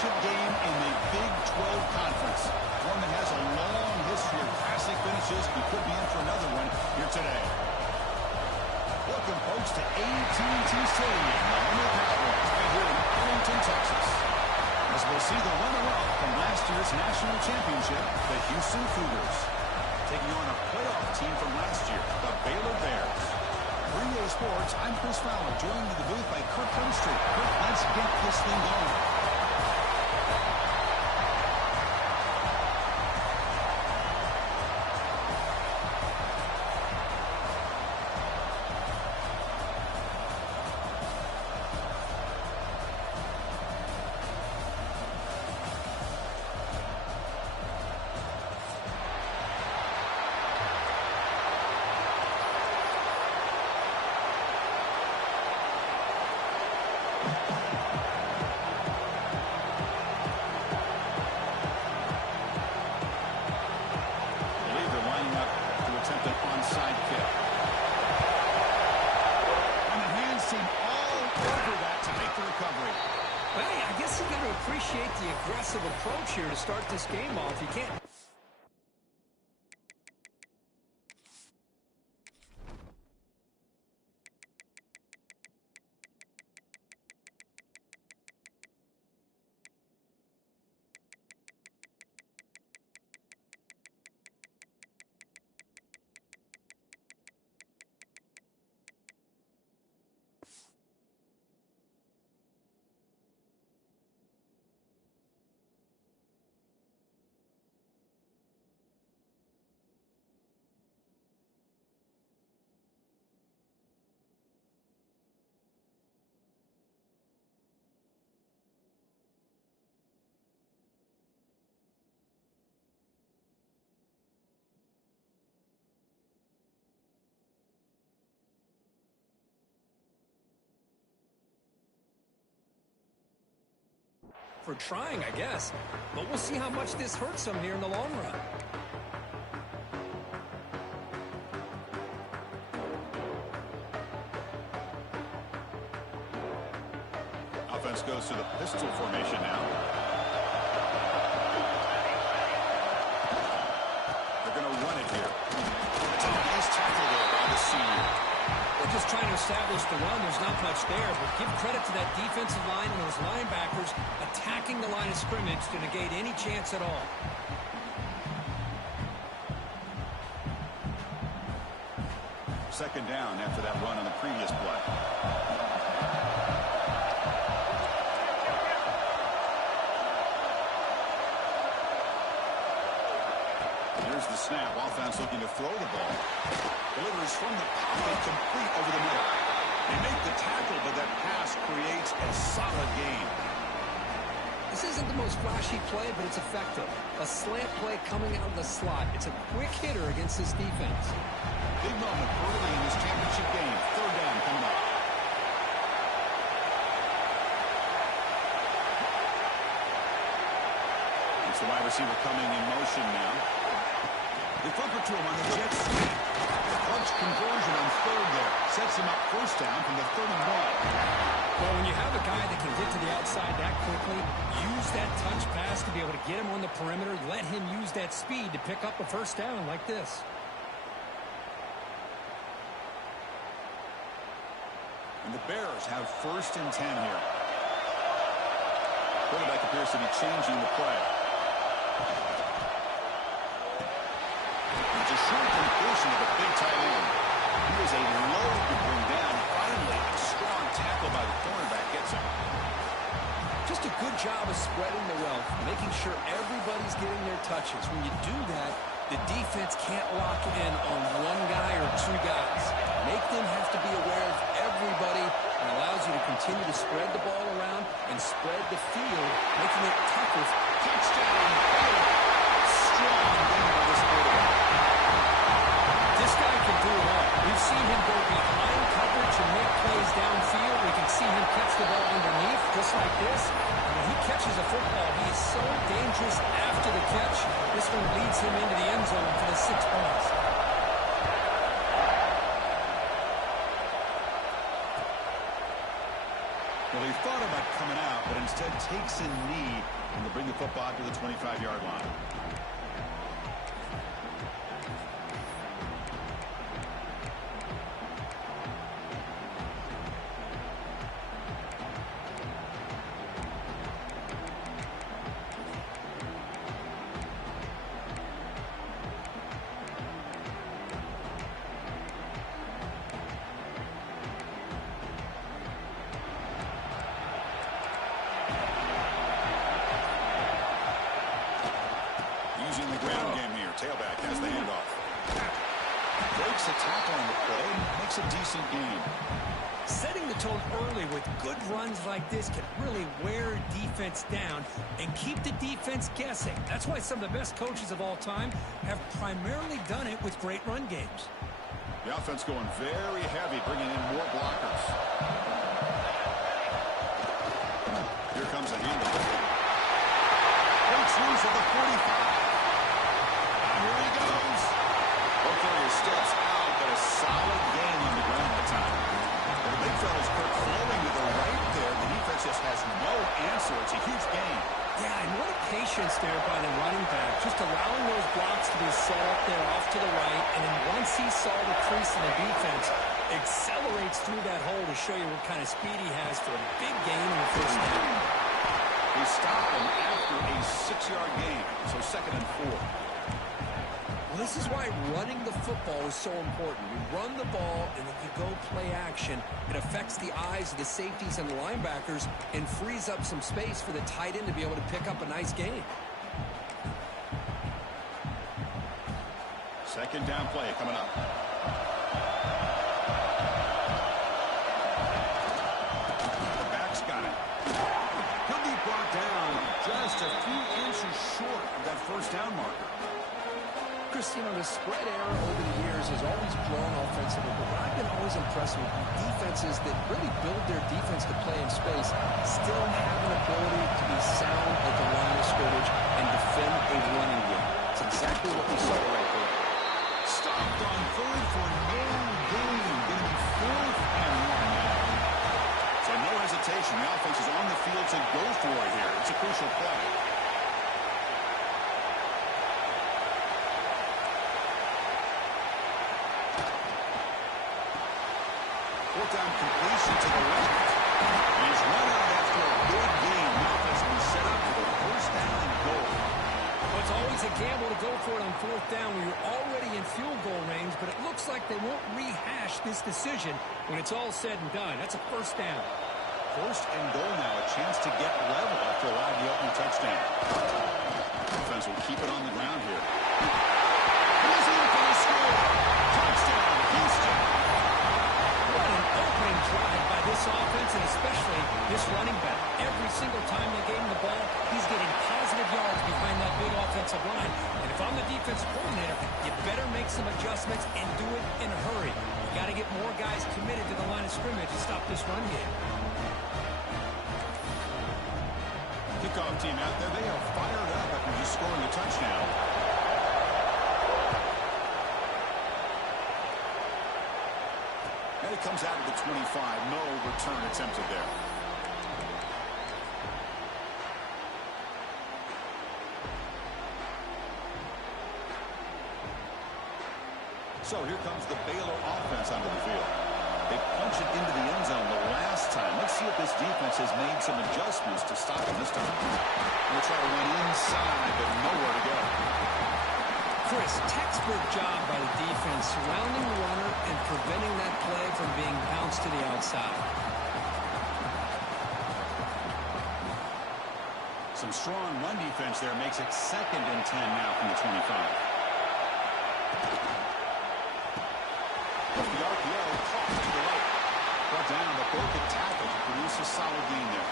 championship game in the Big 12 Conference. One that has a long history of classic finishes. We could be in for another one here today. Welcome, folks, to AT&T Stadium, the home of the Cowboys, right here in Arlington, Texas. As we'll see the runner-up from last year's national championship, the Houston Cougars, taking on a playoff team from last year, the Baylor Bears. For EA Sports, I'm Chris Fowler, joined in the booth by Kirk Hemstreet. Kirk, let's get this thing going. Appreciate the aggressive approach here to start this game off. You can't. For trying, I guess. But we'll see how much this hurts them here in the long run. Offense goes to the pistol formation now. They're going to run it here. It's a nice tackle there by the senior. They're just trying to establish the run. There's not much there, but give credit to that defensive line and those linebackers attacking the line of scrimmage to negate any chance at all. Second down after that run on the previous play. Here's the snap. Offense looking to throw the ball. Delivers from the pocket, complete over the middle. They make the tackle, but that pass creates a solid gain. This isn't the most flashy play, but it's effective. A slant play coming out of the slot. It's a quick hitter against this defense. Big moment early in this championship game. Third down coming up. It's the wide receiver coming in motion now. They flip it to him on the jet sweep. Clutch conversion on third there. Sets him up first down from the 31. Well, when you have a guy that can get to the outside that quickly, use that touch pass to be able to get him on the perimeter, let him use that speed to pick up a first down like this. And the Bears have first and 10 here. Quarterback appears to be changing the play. It's a short completion of a big tight end. He was a load to bring down. Finally, a strong tackle by the cornerback gets him. Just a good job of spreading the wealth, making sure everybody's getting their touches. When you do that, the defense can't lock in on one guy or two guys. Make them have to be aware of everybody, and allows you to continue to spread the ball around and spread the field, making it tougher. Touchdown, Baylor. Strong game by this quarterback. This guy can do it all. We've seen him go behind coverage and make plays downfield. We can see him catch the ball underneath, just like this. And when he catches a football, he is so dangerous after the catch. This one leads him into the end zone for the 6 points. Well, he thought about coming out, but instead takes a knee and will bring the football to the 25-yard line. Using the ground game here. Tailback has the handoff. Breaks a tackle on the play and makes a decent gain. Setting the tone early with good runs like this can really wear defense down and keep the defense guessing. That's why some of the best coaches of all time have primarily done it with great run games. The offense going very heavy, bringing in more blockers. Here comes a handoff. Breaks loose at the 45. Here he goes. Hopefully he steps out, but a solid gain on the ground that time. The big fella's quick flowing to the right there. The defense just has no answer. It's a huge gain. Yeah, and what a patience there by the running back. Just allowing those blocks to be set up there off to the right. And then once he saw the crease in the defense, accelerates through that hole to show you what kind of speed he has for a big gain in the first down. They stopped him after a 6-yard gain. So 2nd and 4. Well, this is why running the football is so important. You run the ball, and then you go play action. It affects the eyes of the safeties and the linebackers and frees up some space for the tight end to be able to pick up a nice gain. 2nd down play coming up. The back's got it. He'll be brought down just a few inches short of that 1st down marker. Chris, you know, the spread error over the years has always drawn offensively, but what I've been always impressed with defenses that really build their defense to play in space still have an ability to be sound at the line of scrimmage and defend a running game. It's exactly what we saw right there. Stopped on 3rd for no gain. Going to be 4th and 1 now. So no hesitation. The offense is on the field to go for it here. It's a crucial play. 4th down completion to the left. And he's run out after a big gain. The offense will be set up for the 1st down and goal. Well, it's always a gamble to go for it on 4th down when you're already in field goal range, but it looks like they won't rehash this decision when it's all said and done. That's a 1st down. 1st and goal now. A chance to get level after allowing the opening touchdown. Defense will keep it on the ground here. He's in for the score. Touchdown, Houston. What an opening drive by this offense, and especially this running back. Every single time they gave him the ball, he's getting positive yards behind that big offensive line. And if I'm the defensive coordinator, you better make some adjustments and do it in a hurry. You got to get more guys committed to the line of scrimmage to stop this run game. Kickoff team out there. They are fired up after just scoring a touchdown. And it comes out of the 25. No return attempted there. So here comes the Baylor offense onto the field. They punch it into the end zone the last time. Let's see if this defense has made some adjustments to stop it this time. They'll try to run inside, but nowhere to go. Chris, textbook job by the defense surrounding the runner and preventing that play from being bounced to the outside. Some strong run defense there makes it 2nd and 10 now from the 25. The RPO caught to the right. Brought down, but broke the tackle to produce a solid gain there.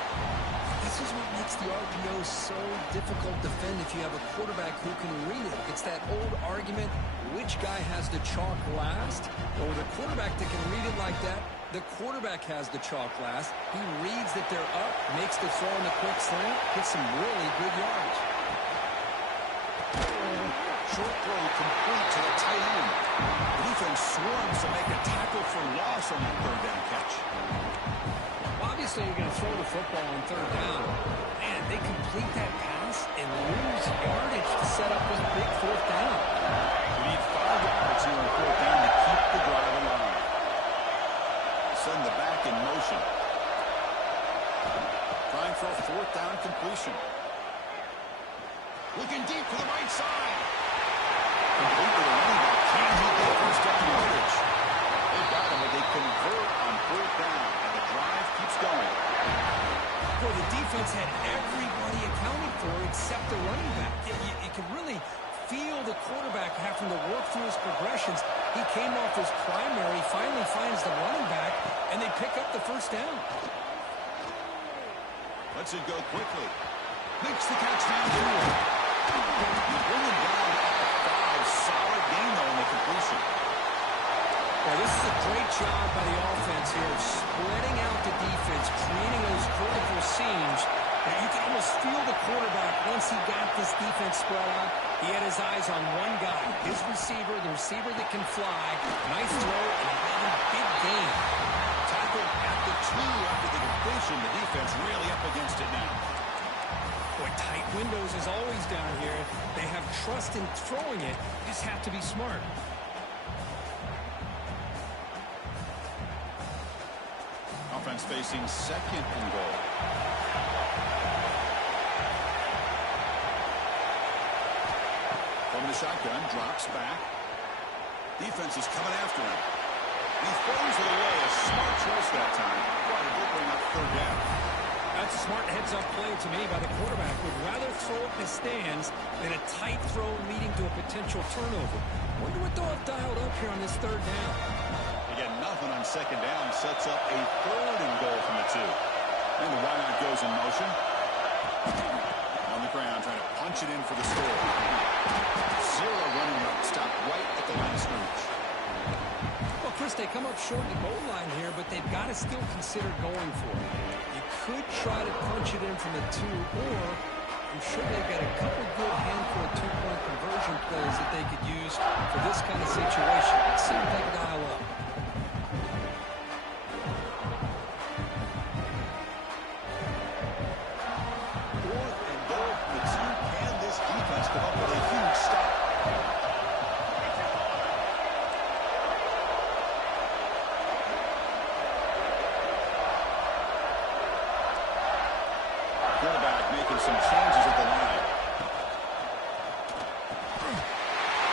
This is what makes the RPO so difficult to defend if you have a quarterback who can read it. It's that old argument, which guy has the chalk last? Well, with a quarterback that can read it like that, the quarterback has the chalk last. He reads that they're up, makes the throw in the quick slant, gets some really good yards. Short throw complete to the tight end. The defense swarms to make a tackle for loss on that 3rd down catch. Well, Obviously, you're going to throw the football on third down. Man, they complete that pass and lose yardage to set up this big fourth down. We need 5 yards here on fourth down to keep the drive alive. Send the back in motion. Trying for a fourth down completion. Looking deep for the right side. Complete with a running back. Can he get first down yardage? They got him, but they convert on fourth down, and the drive keeps going. Boy, the defense had everybody accounted for except the running back. You can really feel the quarterback having to work through his progressions. He came off his primary, finally finds the running back, and they pick up the first down. Lets it go quickly. Makes the catch downfield. You bring him down at the 5. Solid gain, though, in the completion. Well, this is a great job by the offense here, spreading out the defense, creating those vertical seams. Now, you can almost feel the quarterback once he got this defense spread out. He had his eyes on one guy, his receiver, the receiver that can fly. Nice throw and another big gain. Tackled at the 2 after the completion. The defense really up against it now. Boy, tight windows as always down here. They have trust in throwing it. You just have to be smart. Offense facing second and goal. From the shotgun, drops back. Defense is coming after him. He throws it away. A smart choice that time. Well, it will bring up third down. That's a smart heads-up play to me by the quarterback. Would rather throw it in the stands than a tight throw leading to a potential turnover. Wonder what they'll have dialed up here on this third down. Again, nothing on second down. Sets up a third and goal from the 2. And the wideout goes in motion. On the ground, trying to punch it in for the score. 0 running route. Stop right at the line of scrimmage. Well, Chris, they come up short in the goal line here, but they've got to still consider going for it. You could try to punch it in from the 2, or I'm sure they've got a couple good handful of 2-point conversion plays that they could use for this kind of situation. Let's see if they can dial up. Fourth and goal from the 2. Can this defense come up with a huge stop? Quarterback making some changes at the line.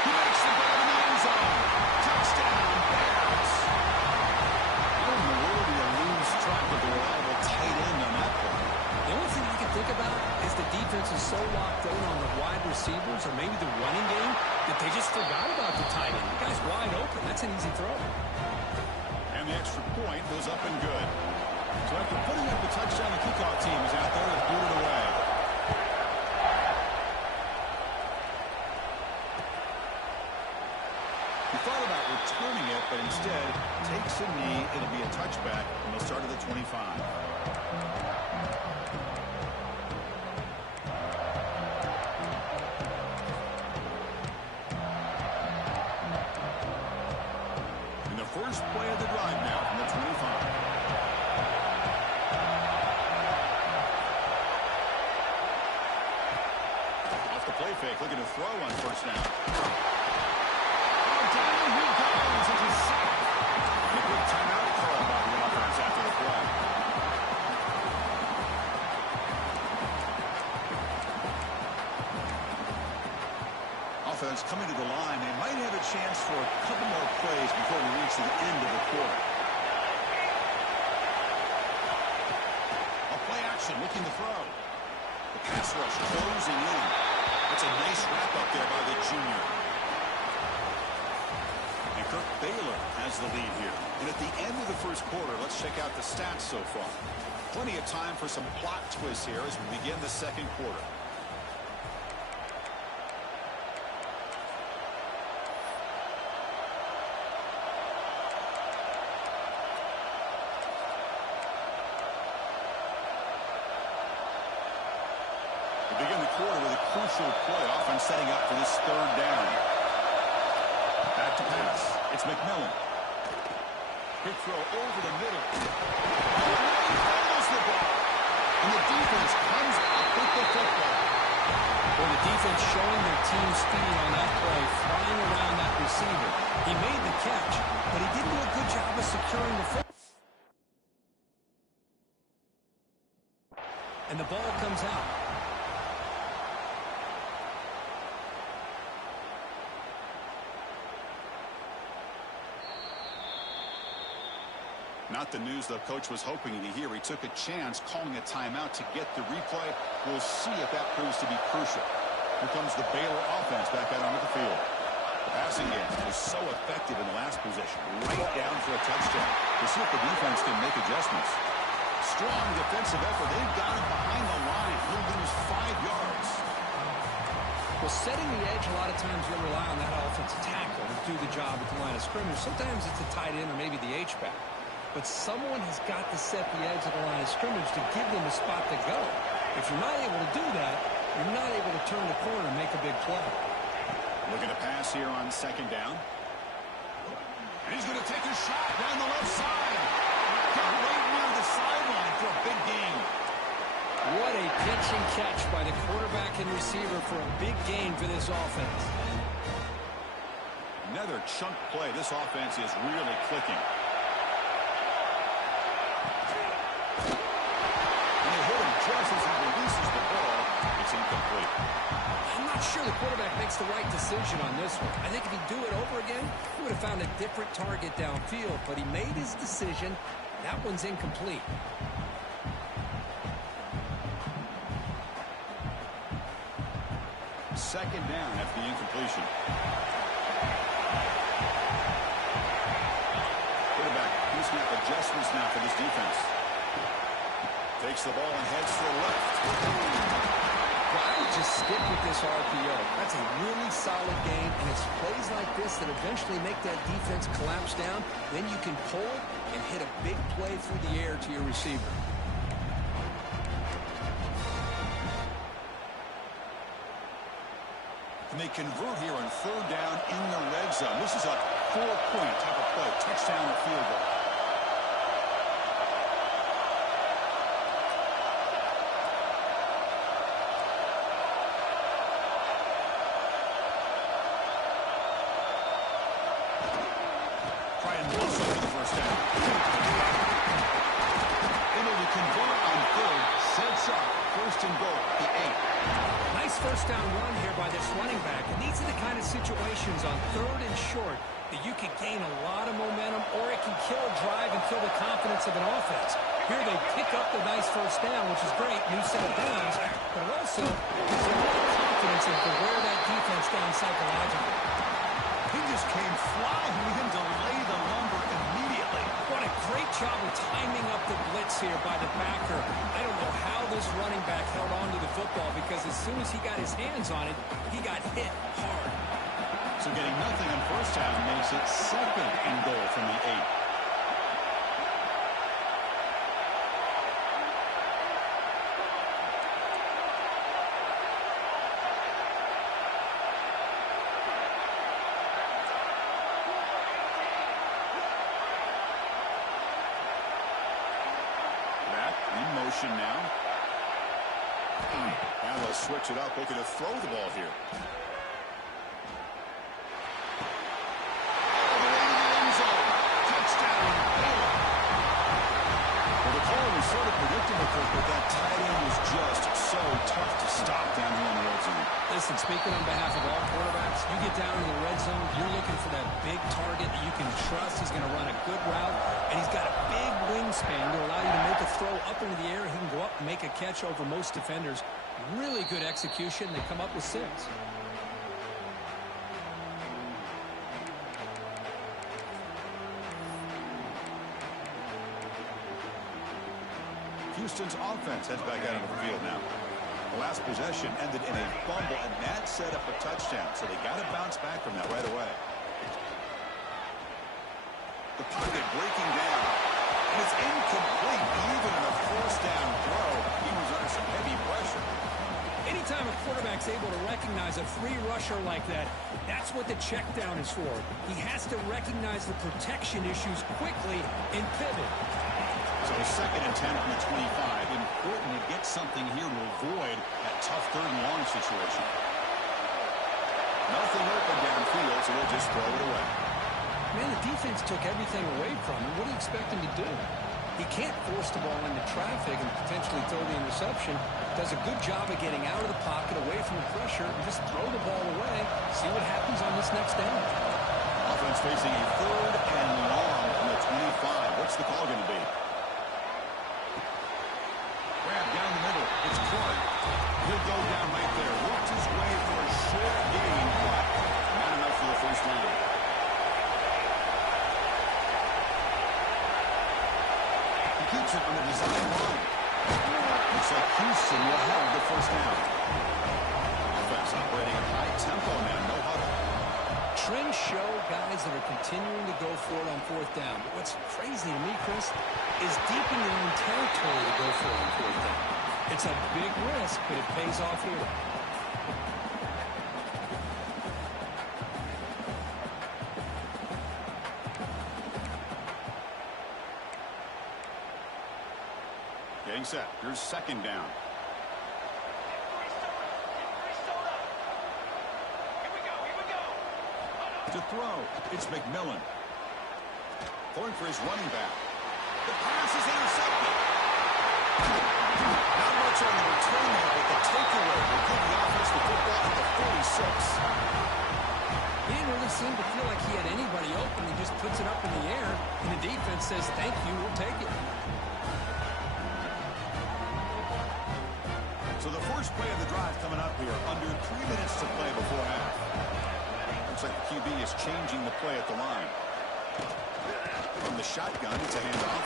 He makes the grab in the end zone. Touchdown, Bears. How in the world do you lose track of the reliable tight end on that play? The only thing I can think about is the defense is so locked in on the wide receivers or maybe the running game that they just forgot about the tight end. The guy's wide open. That's an easy throw. And the extra point goes up and good. So after putting up the touchdown, the kickoff team is out there to boot it away. He thought about returning it, but instead takes a knee. It'll be a touchback, and they'll start at the 25. And the first play of the drive now from the 25. Play fake, looking to throw on first down. Oh, down he goes. It's a sack. And a quick timeout called by the offense after the play. Offense coming to the line. They might have a chance for a couple more plays before we reach the end of the quarter. A play action, looking to throw. The pass rush closing in. That's a nice wrap-up there by the junior. And Kirk Baylor has the lead here. And at the end of the first quarter, let's check out the stats so far. Plenty of time for some plot twists here as we begin the second quarter. Begin the quarter with a crucial play, often setting up for this third down. Back to pass. It's McMillan. Quick throw over the middle. Oh, he has the ball. And the defense comes up with the football. Well, the defense showing their team speed on that play, flying around that receiver. He made the catch, but he didn't do a good job of securing the football. And the ball comes out. Not the news the coach was hoping to hear. He took a chance calling a timeout to get the replay. We'll see if that proves to be crucial. Here comes the Baylor offense back out onto the field. The passing game was so effective in the last possession. Right down for a touchdown. We'll see if the defense can make adjustments. Strong defensive effort. They've got him behind the line. He'll lose 5 yards. Well, setting the edge, a lot of times you'll rely on that offensive tackle to do the job at the line of scrimmage. Sometimes it's a tight end or maybe the H-back. But someone has got to set the edge of the line of scrimmage to give them a spot to go. If you're not able to do that, you're not able to turn the corner and make a big play. Looking to pass here on second down. And he's going to take a shot down the left side. Got right near the sideline for a big gain. What a pitch and catch by the quarterback and receiver for a big gain for this offense. Another chunk play. This offense is really clicking. Just as he releases the ball, it's incomplete. I'm not sure the quarterback makes the right decision on this one. I think if he'd do it over again, he would have found a different target downfield, but he made his decision. That one's incomplete. Second down after the incompletion. Quarterback, pre-snap adjustments now for this defense. Takes the ball and heads to the left. Well, I would just stick with this RPO. That's a really solid game, and it's plays like this that eventually make that defense collapse down. Then you can pull and hit a big play through the air to your receiver. And they convert here on third down in the red zone. This is a 4-point type of play. Touchdown or field goal. First down run here by this running back. And these are the kind of situations on third and short that you can gain a lot of momentum, or it can kill a drive and kill the confidence of an offense. Here they pick up the nice first down, which is great, new set of downs, but it also gives them more confidence in where that defense down psychologically. He just came flying in to lay the lumber immediately. What a great job of timing up the blitz here by the backer. I don't know how this running back held on to the football, because as soon as he got his hands on it, he got hit hard. So getting nothing on first down makes it second and goal from the 8. Now they'll switch it up, looking to throw the ball here. All the way to the end zone. Touchdown, Baylor. Well, the call was sort of predictable, but that tight end was just so tough to stop down here in the red zone. Listen, speaking on behalf of all quarterbacks, you get down in the red zone, you're looking for that big target that you can trust. He's going to run a good route, and he's got a big wingspan to allow you to make a throw up into the air. He can go up and make a catch over most defenders. Really good execution. They come up with 6. Houston's offense heads back out of the field now. The last possession ended in a fumble, and that set up a touchdown, so they got to bounce back from that right away. The pocket breaking down, and it's incomplete. Even in a first down throw, he was under some heavy pressure. Anytime a quarterback's able to recognize a free rusher like that, that's what the check down is for. He has to recognize the protection issues quickly and pivot. So So 2nd and 10 from the 25. Important to get something here to avoid that tough 3rd and long situation. Nothing open downfield, so we'll just throw it away. Man, the defense took everything away from him. What do you expect him to do? He can't force the ball into traffic and potentially throw the interception. Does a good job of getting out of the pocket, away from the pressure, and just throw the ball away. See what happens on this next down. Offense facing a 3rd and long from the 25. What's the call going to be? Grab down the middle. It's Clark. He'll go down right there. Works his way for a short gain, but not enough for the first down. Keeps it on the design line. Looks like Houston will have the first down. Offense operating at high tempo now, no huddle. Trends show guys that are continuing to go for it on 4th down. But what's crazy to me, Chris, is deep in your own territory to go for it on 4th down. It's a big risk, but it pays off here. Getting set. Here's 2nd down. To throw, it's McMillan. Going for his running back. The pass is intercepted. Not much on the return there, but the takeaway will give the offense the football at the 46. He didn't really seem to feel like he had anybody open. He just puts it up in the air, and the defense says, thank you, we'll take it. So the first play of the drive coming up here, under 3 minutes to play before half. Looks like the QB is changing the play at the line. From the shotgun, it's a handoff.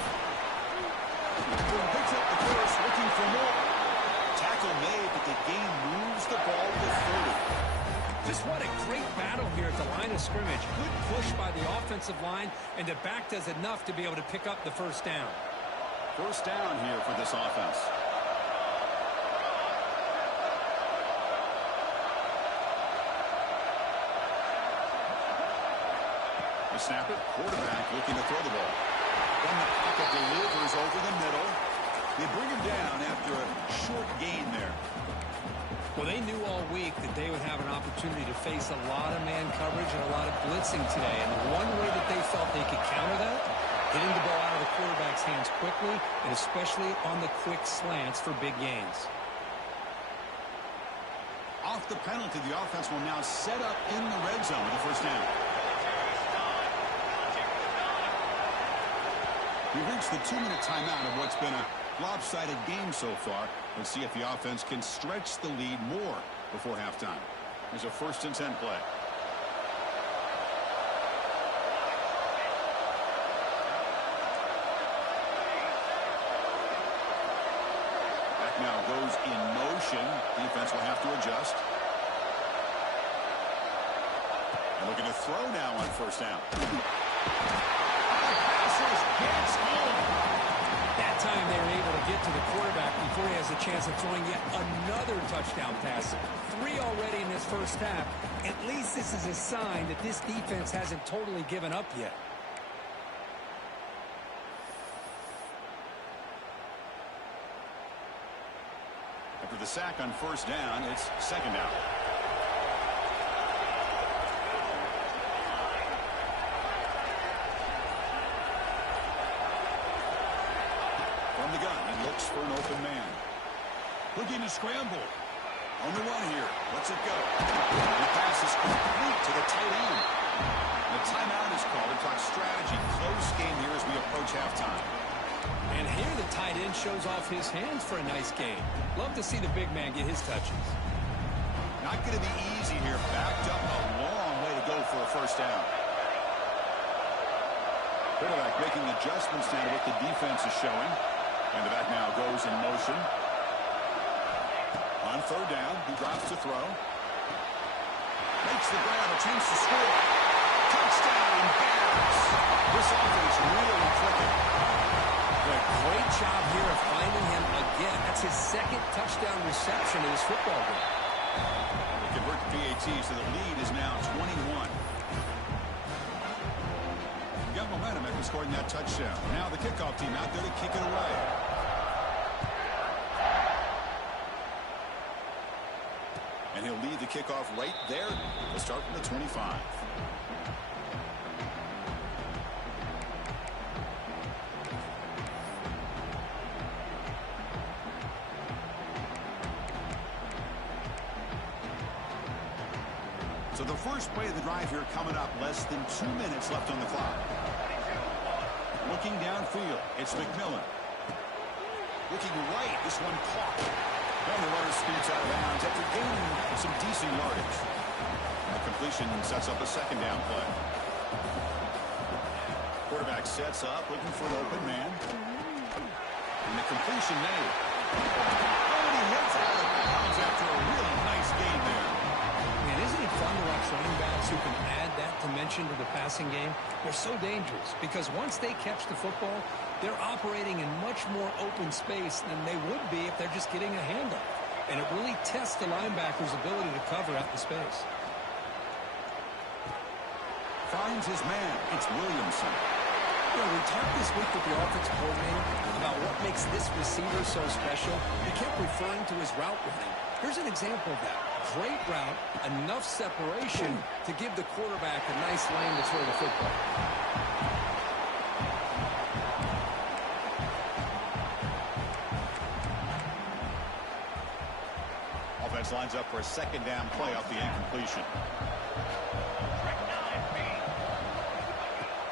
Picks up the course, looking for more. Tackle made, but the game moves the ball to 30. Just what a great battle here at the line of scrimmage. Good push by the offensive line, and the back does enough to be able to pick up the first down. First down here for this offense. Snap it, quarterback looking to throw the ball. From the pocket, delivers over the middle. They bring him down after a short gain there. Well, they knew all week that they would have an opportunity to face a lot of man coverage and a lot of blitzing today. And the one way that they felt they could counter that, getting the ball out of the quarterback's hands quickly, and especially on the quick slants for big gains. Off the penalty, the offense will now set up in the red zone with the first down. We've reached the 2-minute timeout of what's been a lopsided game so far. Let's see if the offense can stretch the lead more before halftime. There's a 1st and 10 play. Back now goes in motion. Defense will have to adjust. And looking to throw now on first down. Gets home. That time they were able to get to the quarterback before he has a chance of throwing yet another touchdown pass. 3 already in this first half. At least this is a sign that this defense hasn't totally given up yet. After the sack on first down, it's 2nd down. From the gun, he looks for an open man. Looking to scramble. On the run here. Let's it go. The pass is complete to the tight end. The timeout is called. It talks strategy. Close game here as we approach halftime. And here the tight end shows off his hands for a nice game. Love to see the big man get his touches. Not going to be easy here. Backed up a long way to go for a first down. Quarterback making adjustments now to what the defense is showing. And the back now goes in motion. On third down, he drops to throw. Makes the grab, a chance to score. Touchdown, Bears. This offense really clicking. Great job here of finding him again. That's his 2nd touchdown reception in his football game. They convert to PAT, so the lead is now 21. Got momentum at in scoring that touchdown. Now the kickoff team out there to kick it away. And he'll lead the kickoff right there. We'll start from the 25. So the first play of the drive here coming up. Less than 2 minutes left on the clock. Looking downfield, it's McMillan. Looking right, this one caught. And the runner scoots out of bounds after gaining some decent yardage. The completion sets up a second down play. Quarterback sets up, looking for an open man. And the completion made. Oh, and he hits out of bounds after a really nice gain there. Man, isn't it fun to watch running backs who can add that dimension to the passing game? They're so dangerous because once they catch the football, they're operating in much more open space than they would be if they're just getting a handoff. And it really tests the linebacker's ability to cover out the space. Finds his man. It's Williamson. You know, we talked this week with the offensive coordinator about what makes this receiver so special. He kept referring to his route running. Here's an example of that. Great route, enough separation to give the quarterback a nice lane to throw the football. Offense lines up for a second down play off the incompletion.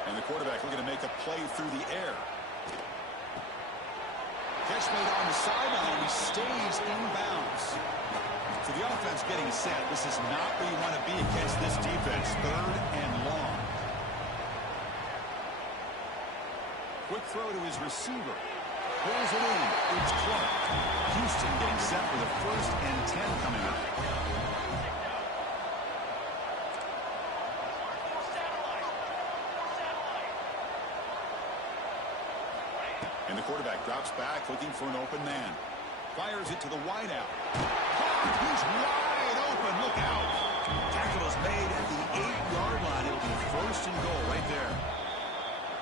And the quarterback looking to make a play through the air. Catch made on the sideline. He stays in bounds. So the offense getting set. This is not where you want to be against this defense. Third and long. Quick throw to his receiver. Pulls it in. It's Clark. Houston getting set for the 1st and 10 coming up. And the quarterback drops back looking for an open man. Fires it to the wideout. He's wide open. Look out. Tackle is made at the 8-yard line. It'll be 1st and goal right there.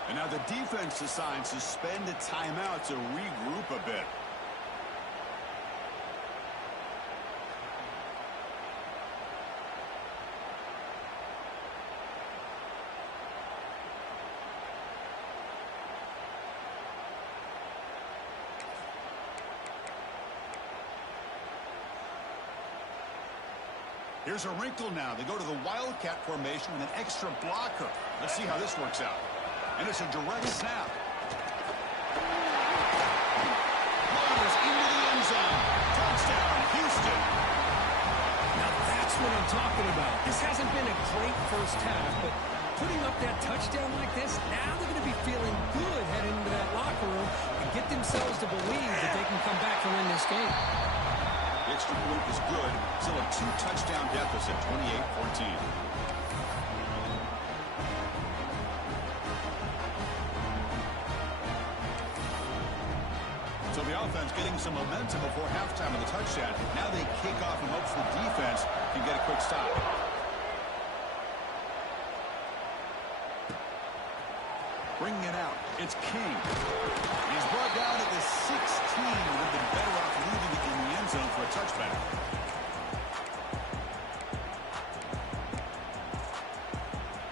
And now the defense decides to spend a timeout to regroup a bit. Here's a wrinkle now. They go to the Wildcat formation with an extra blocker. Let's see how this works out. And it's a direct snap. Flies into the end zone. Touchdown, Houston. Now that's what I'm talking about. This hasn't been a great first half, but putting up that touchdown like this, now they're going to be feeling good heading into that locker room and get themselves to believe that they can come back and win this game. The extra point is good. Still a 2-touchdown deficit, 28-14. So the offense getting some momentum before halftime of the touchdown. Now they kick off in hopes the defense can get a quick stop. Bringing it out. It's King. He's brought down at the 16. Would have been better off leaving it in the end zone for a touchback.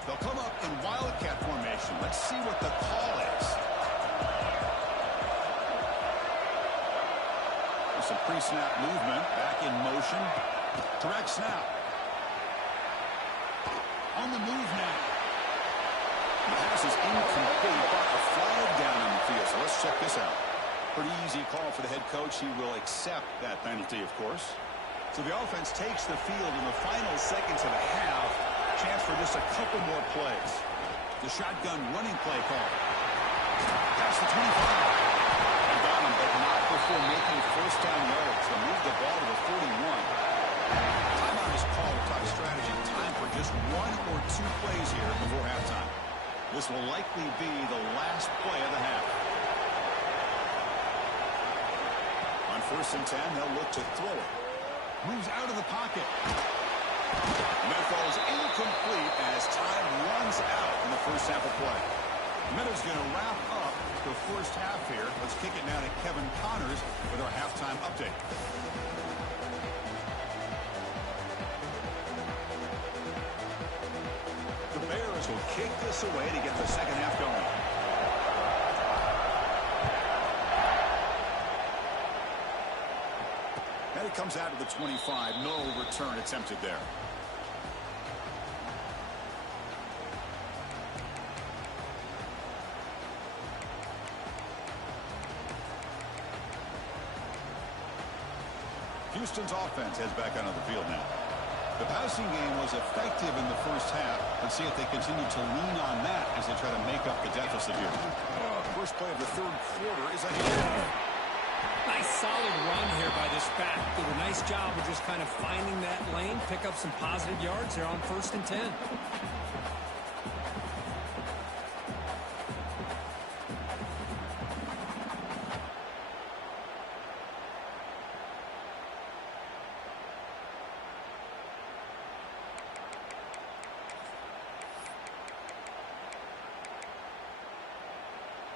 They'll come up in Wildcat formation. Let's see what the call is. There's some pre-snap movement. Back in motion. Direct snap. On the move now. The pass is incomplete, but a flag down on the field. So let's check this out. Pretty easy call for the head coach. He will accept that penalty, of course. So the offense takes the field in the final seconds of the half. Chance for just a couple more plays. The shotgun running play call. Past the 25. They got him, but not before making first down yards. They move the ball to the 41. Timeout is called. Talk strategy. Time for just 1 or 2 plays here before halftime. This will likely be the last play of the half. On 1st and 10, they'll look to throw it. Moves out of the pocket. And that falls incomplete as time runs out in the first half of play. Minute's going to wrap up the first half here. Let's kick it now to Kevin Connors with our halftime update. The Bears will kick this away to get the second half going. And it comes out to the 25. No return attempted there. Houston's offense heads back onto the field now. The passing game was effective in the first half. Let's see if they continue to lean on that as they try to make up the deficit here. First play of the third quarter is ahead. Nice solid run here by this back. Did a nice job of just kind of finding that lane, pick up some positive yards there on 1st and 10.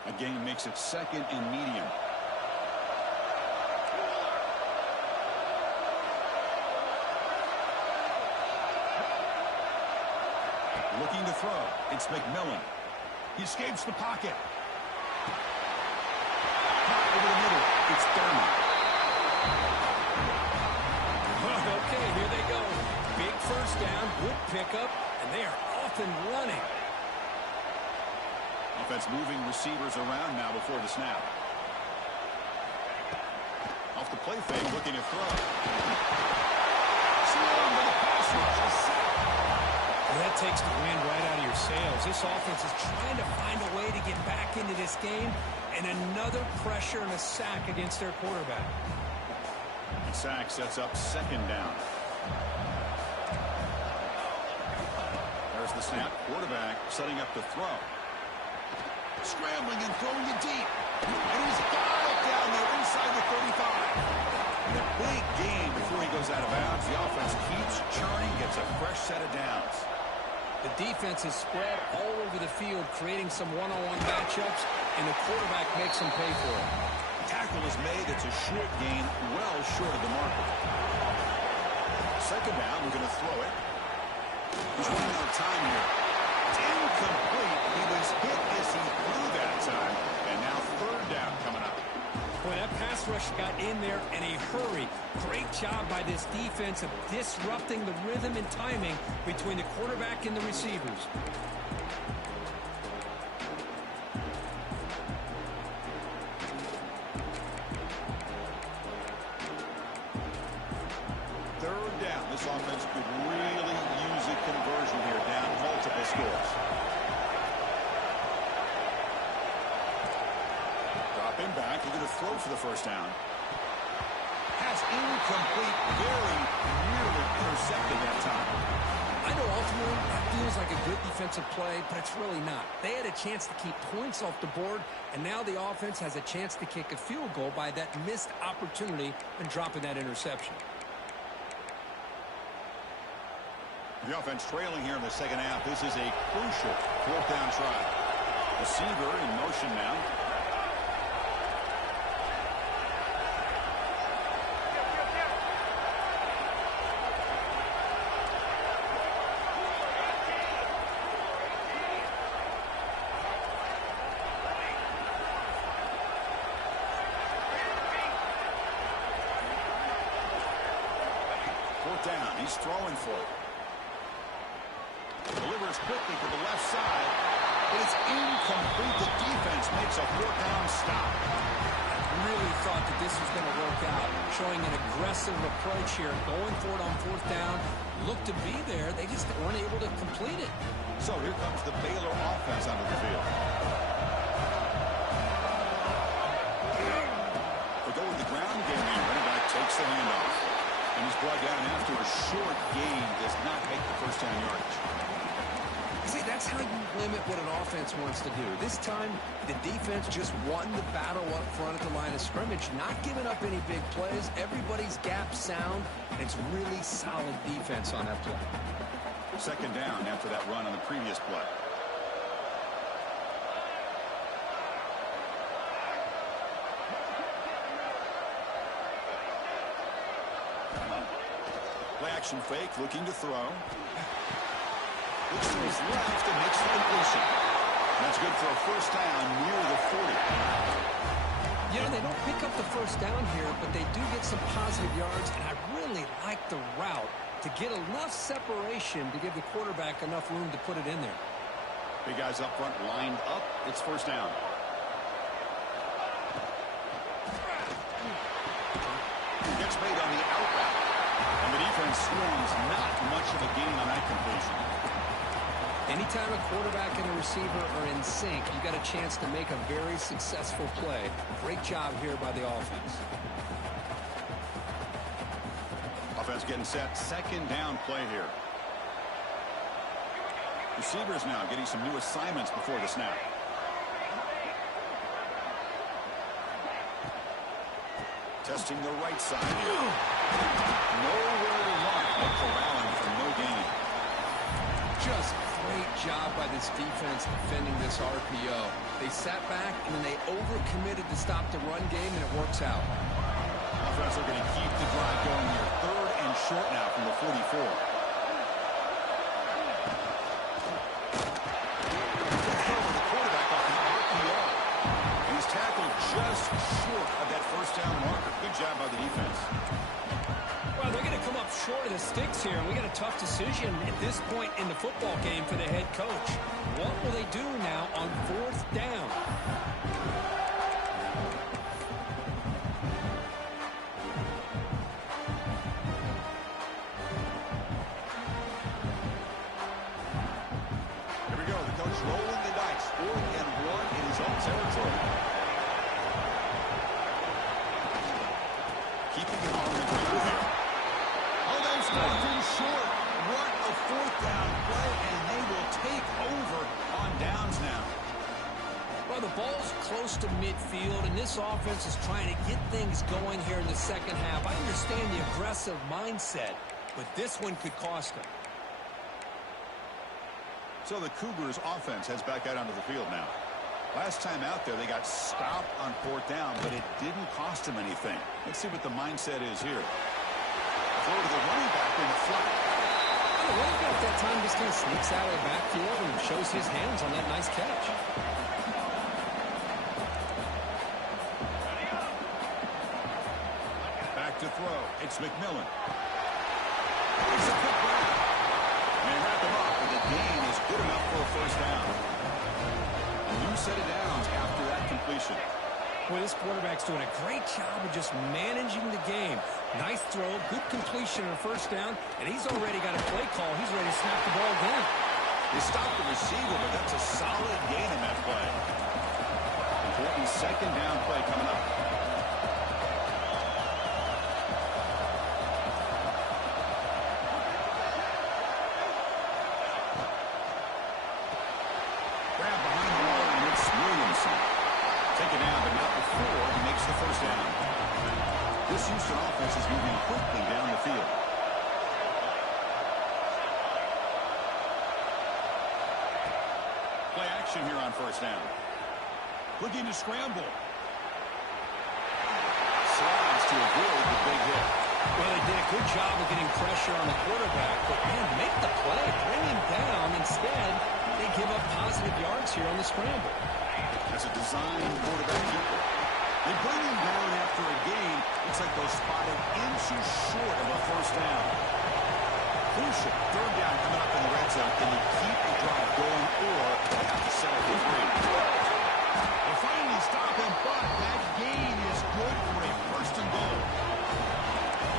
A gain makes it 2nd and medium. Looking to throw. It's McMillan. He escapes the pocket. Caught over the middle. It's Thurman. Okay, here they go. Big first down, good pickup, and they are off and running. Offense moving receivers around now before the snap. Off the play fake, looking to throw. Swarmed by the pass rush. A sack. Well, that takes the wind right out of your sails. This offense is trying to find a way to get back into this game, and another pressure and a sack against their quarterback. The sack sets up 2nd down. There's the snap. Quarterback setting up the throw. Scrambling and throwing it deep. And he's got it down there inside the 35. And a big gain before he goes out of bounds. The offense keeps churning, gets a fresh set of downs. The defense is spread all over the field, creating some one-on-one matchups, and the quarterback makes them pay for it. Tackle is made. It's a short gain, well short of the marker. 2nd down, we're going to throw it. He's running out of time here. It's incomplete. He was hit as he threw that time. And now 3rd down coming up. Boy, that pass rush got in there in a hurry. Great job by this defense of disrupting the rhythm and timing between the quarterback and the receivers. Third down. This offense could really use a conversion here, down multiple scores. Dropping back. He's going to throw for the first down. Pass incomplete. Very nearly intercepted that time. I know ultimately that feels like a good defensive play, but it's really not. They had a chance to keep points off the board, and now the offense has a chance to kick a field goal by that missed opportunity and dropping that interception. The offense trailing here in the second half. This is a crucial 4th down try. Receiver in motion now. Down. He's throwing for it. Delivers quickly to the left side. But it's incomplete. The defense makes a 4th down stop. Really thought that this was going to work out. Showing an aggressive approach here. Going for it on 4th down. Looked to be there. They just weren't able to complete it. So here comes the Baylor offense onto the field. They go with the ground game. Running back takes the handoff. And he's brought down after a short gain. Does not make the first down yardage. See, that's how you limit what an offense wants to do. This time, the defense just won the battle up front at the line of scrimmage, not giving up any big plays. Everybody's gap sound, and it's really solid defense on that play. 2nd down after that run on the previous play. Play action fake, looking to throw. Looks to his left and makes the completion. That's good for a first down near the 40. You know, they don't pick up the first down here, but they do get some positive yards, and I really like the route to get enough separation to give the quarterback enough room to put it in there. Big guys up front lined up. It's first down. Gets made on the out route. And the defense swarms, not much of a gain on that completion. Anytime a quarterback and a receiver are in sync, you got a chance to make a very successful play. Great job here by the offense. Offense getting set. Second down play here. Receivers now getting some new assignments before the snap. Testing the right side. Nowhere to run. Corralling for no gain. Just great job by this defense defending this RPO. They sat back and then they overcommitted to stop the run game, and it works out. Offense are going to keep the drive going here. Third and short now from the 44. Just short of that first down marker. Good job by the defense. Well, they're going to come up short of the sticks here, and we got a tough decision at this point in the football game for the head coach. What will they do now on fourth down? Here we go. The coach rolling the dice. 4th and 1 in his own territory. Keeping it on the ground here. Oh, they stopped him short. What a fourth down play, and they will take over on downs now. Well, the ball's close to midfield, and this offense is trying to get things going here in the second half. I understand the aggressive mindset, but this one could cost them. So the Cougars offense heads back out onto the field now. Last time out there, they got stopped on fourth down, but it didn't cost them anything. Let's see what the mindset is here. Throw to the running back in the flat. Well, the running back that time just kind of sneaks out of the backfield and shows his hands on that nice catch. Back to throw. It's McMillan. It's a quick grab. And they wrap him up, and the gain is good enough for a first down. A new set of downs after that completion. Well, this quarterback's doing a great job of just managing the game. Nice throw, good completion on first down, and he's already got a play call. He's ready to snap the ball down. They stopped the receiver, but that's a solid gain in that play. Important second down play coming up. Grab behind the wall, and it's Williamson. Taken down, but not before he makes the first down. This Houston offense is moving quickly down the field. Play action here on first down. Looking to scramble. Slides to avoid the big hit. Well, they did a good job of getting pressure on the quarterback, but man, make the play, bring him down. Instead, they give up positive yards here on the scramble. That's a design quarterback keeper. They bring him down after a gain. Looks like they'll spot it inches short of a first down. Crucial. Third down coming up in the red zone. Can you keep the drive going, or they have to settle for 3? They finally stop him, but that gain is good for a first and goal.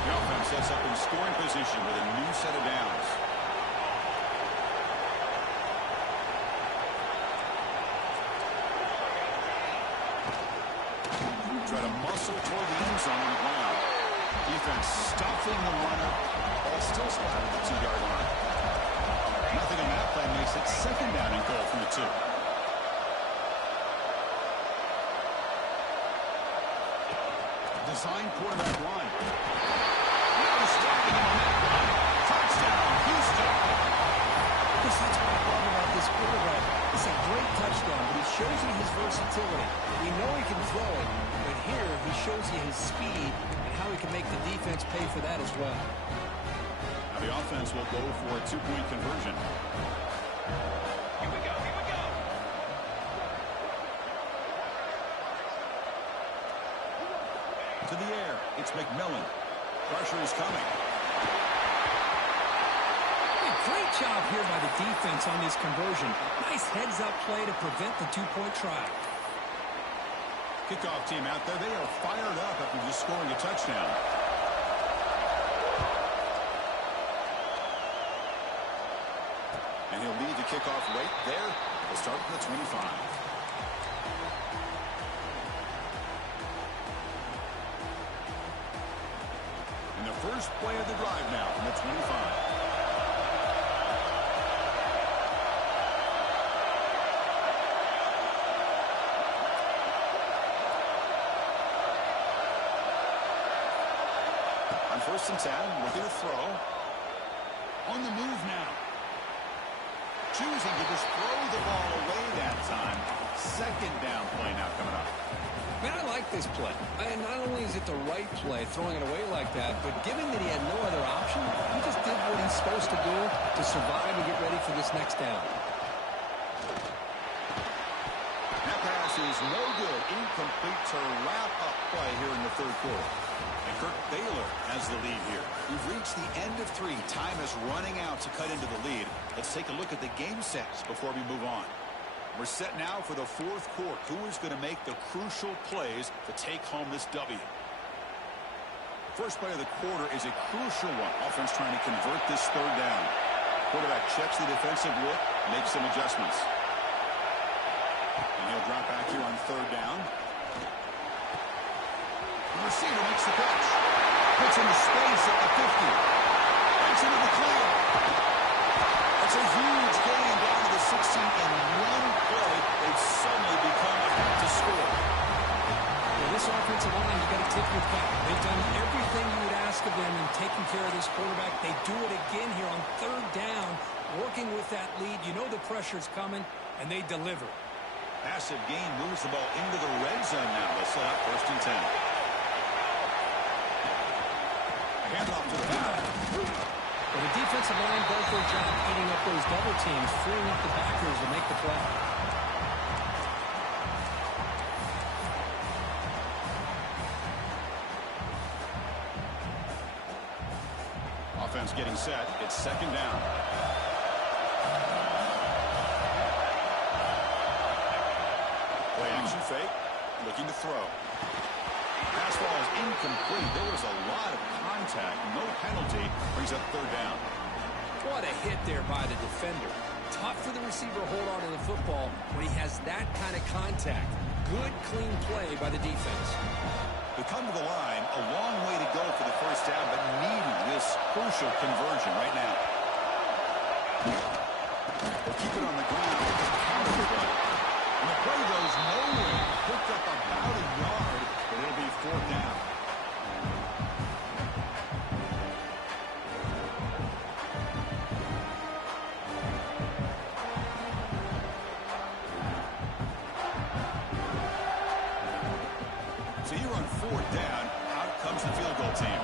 The offense sets up in scoring position with a new set of downs. Try to muscle toward the end zone on the ground. Defense stuffing the runner. Ball still spotted at the 2-yard line. Nothing on that play makes it second down and goal from the 2. Design quarterback run. No stopping him on that run. Touchdown, Houston. That's what I love about this quarterback. It's a great touchdown, but he shows you his versatility. We know he can throw it, but here he shows you his speed and how he can make the defense defense pay for that as well. Now the offense will go for a two-point conversion. Here we go, here we go. To the air, it's McMillan. Pressure is coming. Great job here by the defense on this conversion. Nice heads-up play to prevent the two-point try. Kickoff team out there, they are fired up after just scoring a touchdown. And he'll lead the kickoff right there. We'll start from the 25. And the first play of the drive now from the 25. First and 10, looking to throw. On the move now. Choosing to just throw the ball away that time. Second down play now coming up. Man, I like this play. And not only is it the right play, throwing it away like that, but given that he had no other option, he just did what he's supposed to do to survive and get ready for this next down. That pass is no good. Incomplete to wrap up play here in the third quarter. Baylor has the lead here. We've reached the end of 3. Time is running out to cut into the lead. Let's take a look at the game sets before we move on. We're set now for the fourth quarter. Who is going to make the crucial plays to take home this W? First play of the quarter is a crucial one. Offense trying to convert this third down. Quarterback checks the defensive look, makes some adjustments. And he'll drop back here on third down. The receiver makes the catch. Puts into space at the 50. Gets into the clear. That's a huge gain down to the 16 in one play. They've suddenly become a threat to score. Well, this offensive line, you got to tip your cap. They've done everything you would ask of them in taking care of this quarterback. They do it again here on third down, working with that lead. You know the pressure's coming, and they deliver. Passive gain moves the ball into the red zone now. They'll set up first and 10. Handoff to the back. Well, the defensive line does their job eating up those double teams, freeing up the backers to make the play. Offense getting set. It's second down. Play action fake. Looking to throw. Pass ball is incomplete. There was a lot of contact. No penalty. Brings up third down. What a hit there by the defender. Tough for the receiver to hold on to the football when he has that kind of contact. Good, clean play by the defense. They come to the line. A long way to go for the first down, but needing this crucial conversion right now. They'll keep it on the ground. Counter play. And the play goes nowhere. Picked up about a yard, but it'll be fourth down. So you're on fourth down. Out comes the field goal team.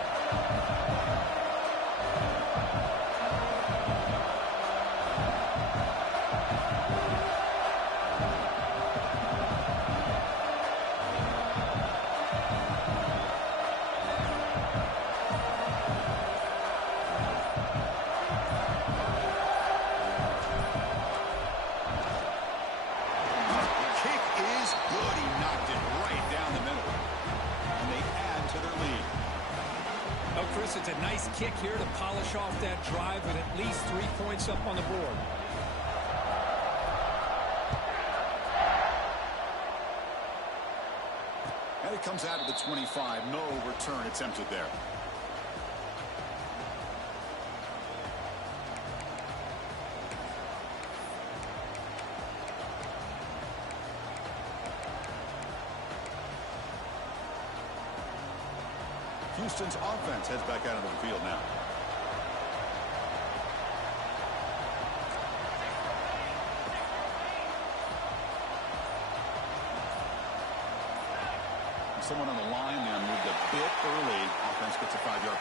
It's a nice kick here to polish off that drive with at least 3 points up on the board. And it comes out of the 25. No return attempted there. Houston's offense heads back out into the field now. Someone on the line there moved a bit early. Offense gets a 5-yard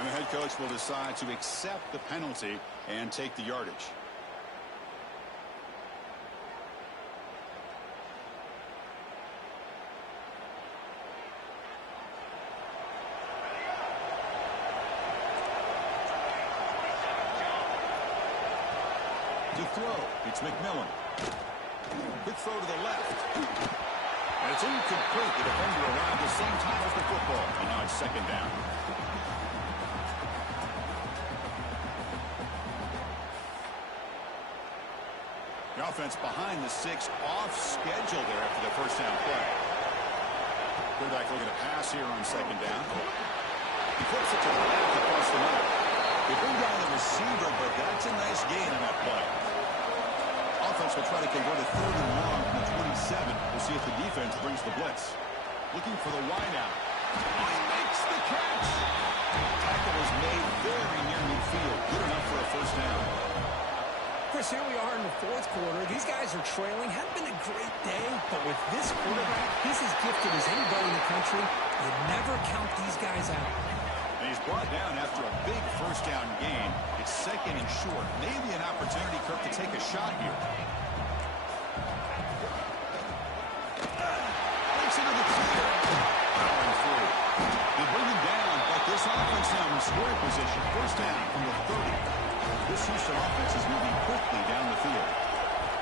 And the head coach will decide to accept the penalty and take the yardage. To throw, it's McMillan. Quick throw to the left. And it's incomplete. The defender arrived the same time as the football. And now it's second down. The offense behind the 6, off schedule there after the first down play. Quarterback looking to pass here on second down. He flips it to the left across the middle. They bring down the receiver, but that's a nice gain on that play. Offense will try to convert a 3rd and long from the 27. We'll see if the defense brings the blitz. Looking for the wideout. He makes the catch. Tackle is made very near midfield. Good enough for a first down. Chris, here we are in the 4th quarter. These guys are trailing. Hadn't been a great day, but with this quarterback, he's as gifted as anybody in the country. You never count these guys out. And he's brought down after a big first down gain. It's second and short. Maybe an opportunity, Kirk, to take a shot here. Breaks into the clear. Powering through. They bring him down, but this offense now in scoring position. First down from the 30. This Houston offense is moving quickly down the field.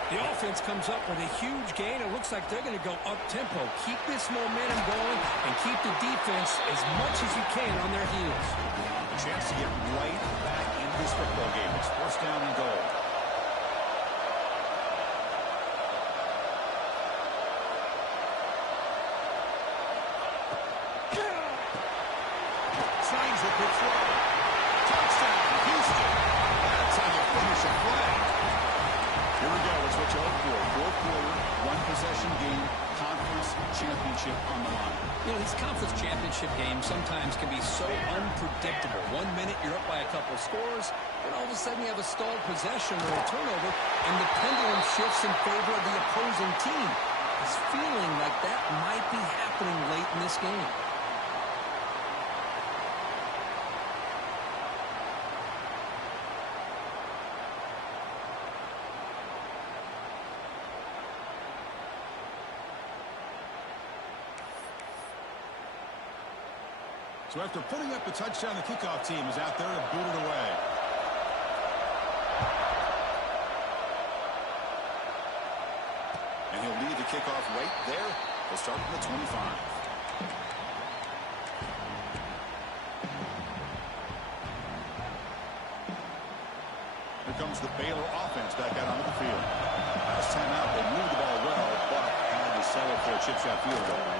The offense comes up with a huge gain. It looks like they're going to go up-tempo. Keep this momentum going and keep the defense as much as you can on their heels. A chance to get right back in this football game. It's first down and goal. Signs the quick throw. Touchdown, Houston. That's how you finish a play. Here we go. It's what you hope for. 4th quarter, 1-possession game, conference championship on the line. You know, these conference championship games sometimes can be so unpredictable. 1 minute you're up by a couple of scores, then all of a sudden you have a stalled possession or a turnover, and the pendulum shifts in favor of the opposing team. It's feeling like that might be happening late in this game. So after putting up the touchdown, the kickoff team is out there to boot it away. And he'll lead the kickoff right there. He'll start from the 25. Here comes the Baylor offense back out onto the field. Last time out, they moved the ball well, but had to settle for a chip shot field goal.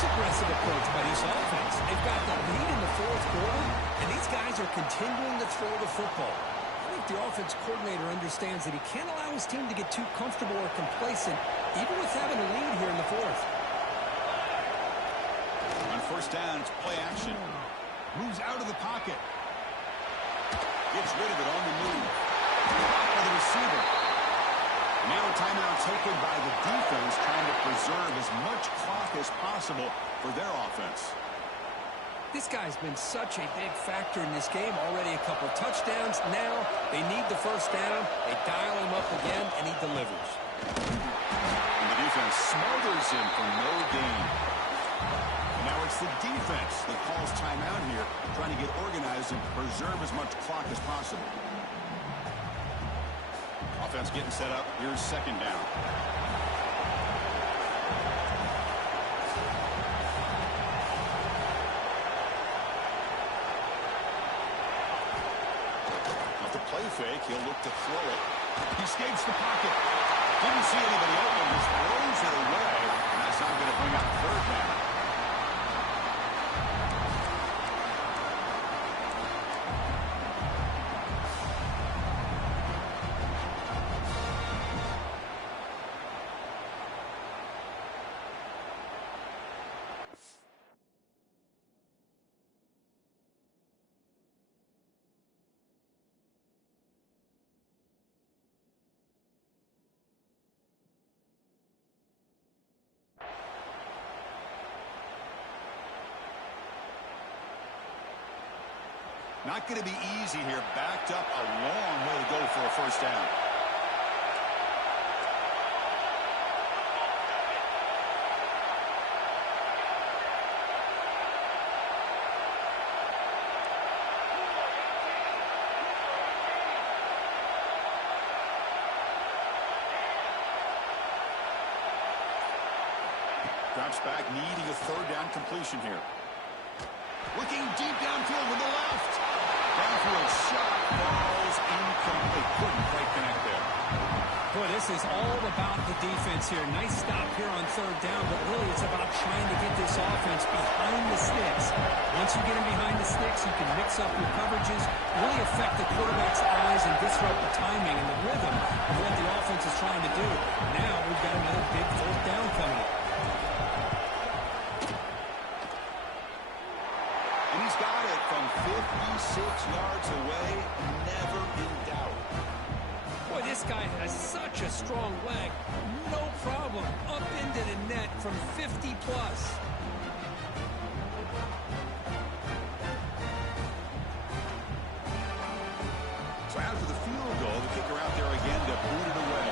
Aggressive approach by this offense. They've got the lead in the 4th quarter, and these guys are continuing to throw the football. I think the offense coordinator understands that he can't allow his team to get too comfortable or complacent, even with having a lead here in the 4th. On first down, it's play action. Moves out of the pocket. Gets rid of it on the move. Blocked by the receiver. Now a timeout taken by the defense, trying to preserve as much clock as possible for their offense. This guy's been such a big factor in this game. Already a couple touchdowns. Now they need the first down. They dial him up again, and he delivers. And the defense smothers him for no gain. And now it's the defense that calls timeout here, trying to get organized and preserve as much clock as possible. Offense getting set up. Here's second down. Off the play fake, he'll look to throw it. He escapes the pocket. Didn't see anybody open. Just throws it away. And that's not going to bring up third down. Not going to be easy here. Backed up a long way to go for a first down. Drops back, needing a third down completion here. Looking deep downfield with the left. Downfield shot falls incomplete. Couldn't quite connect there. Boy, this is all about the defense here. Nice stop here on third down, but really it's about trying to get this offense behind the sticks. Once you get them behind the sticks, you can mix up your coverages, really affect the quarterback's eyes and disrupt the timing and the rhythm of what the offense is trying to do. Now we've got another big fourth down coming. And he's got it from 56 yards away, never in doubt. Boy, this guy has such a strong leg. No problem. Up into the net from 50 plus. So after the field goal, the kicker out there again to boot it away.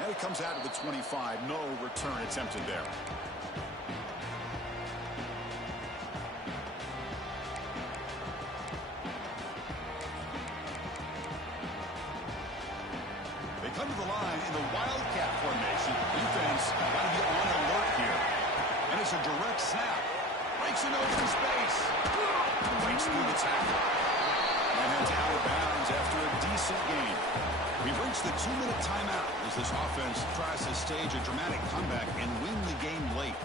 And it comes out to the 25. No return attempted there. They come to the line in the wildcat formation. Defense got to be on alert here. And it's a direct snap. Breaks an open space. Breaks through the tackle. And heads out of bounds after a decent gain. We've reached the 2-minute timeout as this offense tries to stage a dramatic comeback and win the game late.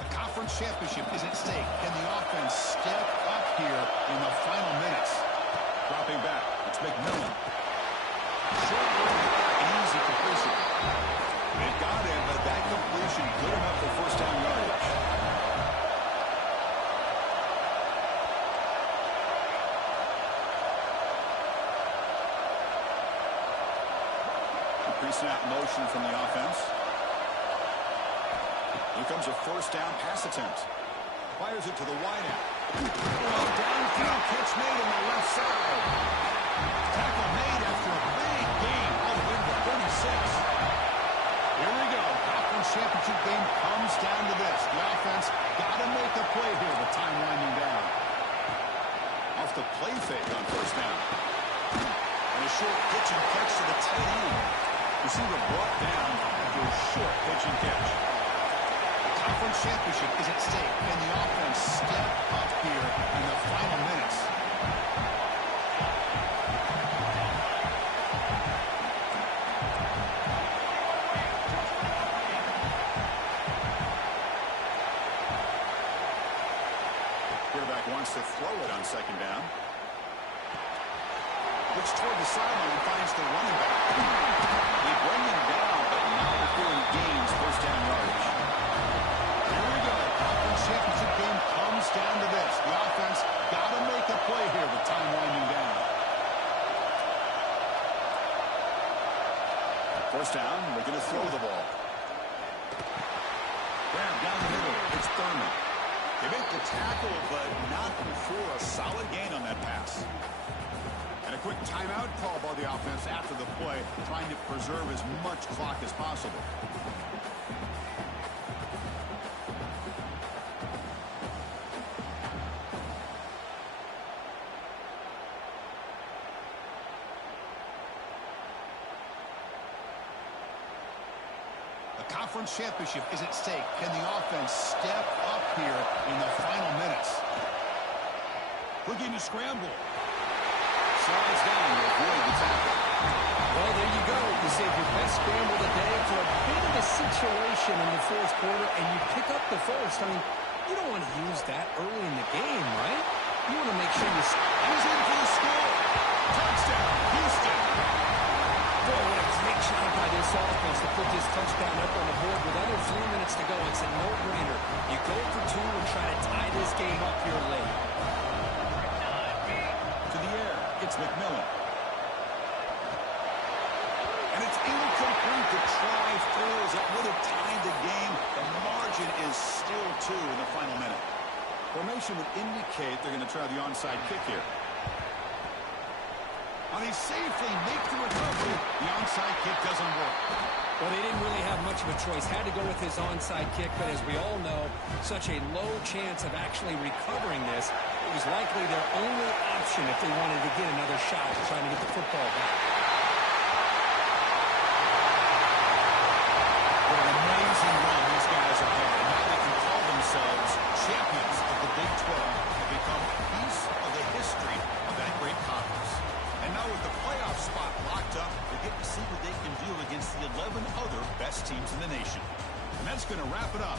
A conference championship is at stake. Can the offense step up here in the final minutes? Dropping back, it's McMillan. Short an easy completion. It got him, but that completion good enough for first down yardage. Pre-snap motion from the offense. Here comes a first down pass attempt. Fires it to the wideout. Downfield catch made on the left side. Tackle made after a big gain all the way to 36. Here we go. Conference championship game comes down to this. The offense got to make a play here with time winding down. Off the play fake on first down. And a short pitch and catch to the tight end. Receiver brought down after a short pitch and catch. The conference championship is at stake. Can the offense step up here in the final minutes? Quarterback wants to throw it on second down. Looks toward the sideline and finds the running back. They bring him down, but not before he gains first down yardage. Here we go. Conference championship game comes down to this. The offense got to make a play here with time winding down. First down, we're going to throw the ball. Grab down the middle. It's Thurman. They make the tackle, but not before a solid gain on that pass. And a quick timeout call by the offense after the play, trying to preserve as much clock as possible. A conference championship is at stake. Can the offense step up here in the final minutes? Looking to scramble. Slides down to avoid the tackle. Well, there you go. You save your best scramble of the day for a bit of a situation in the fourth quarter, and you pick up the first. I mean, you don't want to use that early in the game, right? You want to make sure you... He's in for the score. Touchdown, Houston. Boy, what a great job by this offense to put this touchdown up on the board with under 3 minutes to go. It's a no-brainer. You go for two and try to tie this game up here late. To the air, it's McMillan. And it's incomplete. The to drive through as it would have tied the game. The margin is still 2 in the final minute. Formation would indicate they're going to try the onside kick here. Now they safely make the recovery. The onside kick doesn't work. Well, they didn't really have much of a choice. Had to go with his onside kick, but as we all know, such a low chance of actually recovering this. It was likely their only option if they wanted to get another shot at trying to get the football back. What an amazing run these guys have had. And now they can call themselves champions of the Big 12 and become a piece of the history of that great conference. And now with the playoff spot locked up, they get to see what they can do against the 11 other best teams in the nation. And that's going to wrap it up